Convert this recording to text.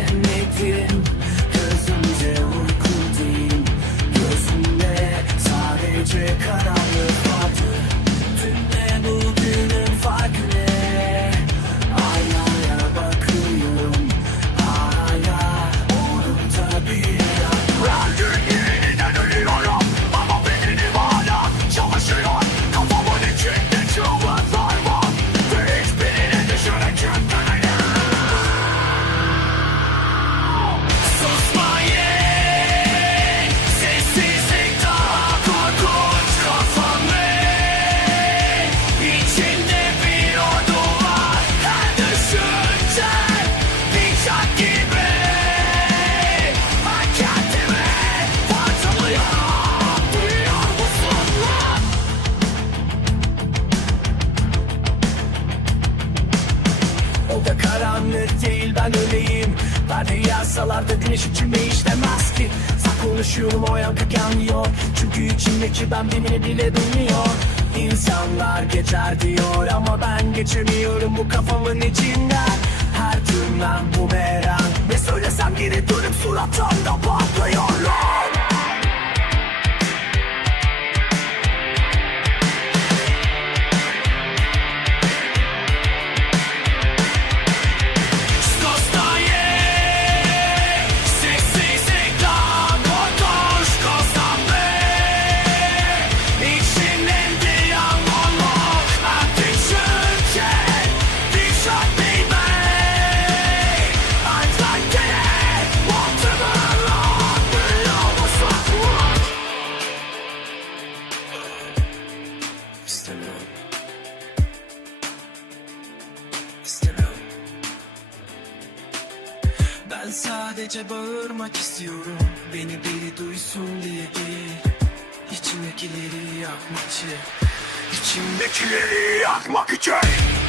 nedir? Perdeyi yazsalar da güneş içime işlemez ki Sen konuşuyorum o yankı gelmiyor. Çünkü içimdeki ben beni bile duymuyor İnsanlar geçer diyor ama ben geçemiyorum bu kafamın içinden. Her cümlem bu merak Ve söylesem geri dönüp suratımda patlıyorlar İstemiyorum. İstemiyorum. Ben sadece bağırmak istiyorum. Beni biri duysun diye değil İçimdekileri yakmak için. İçimdekileri yakmak için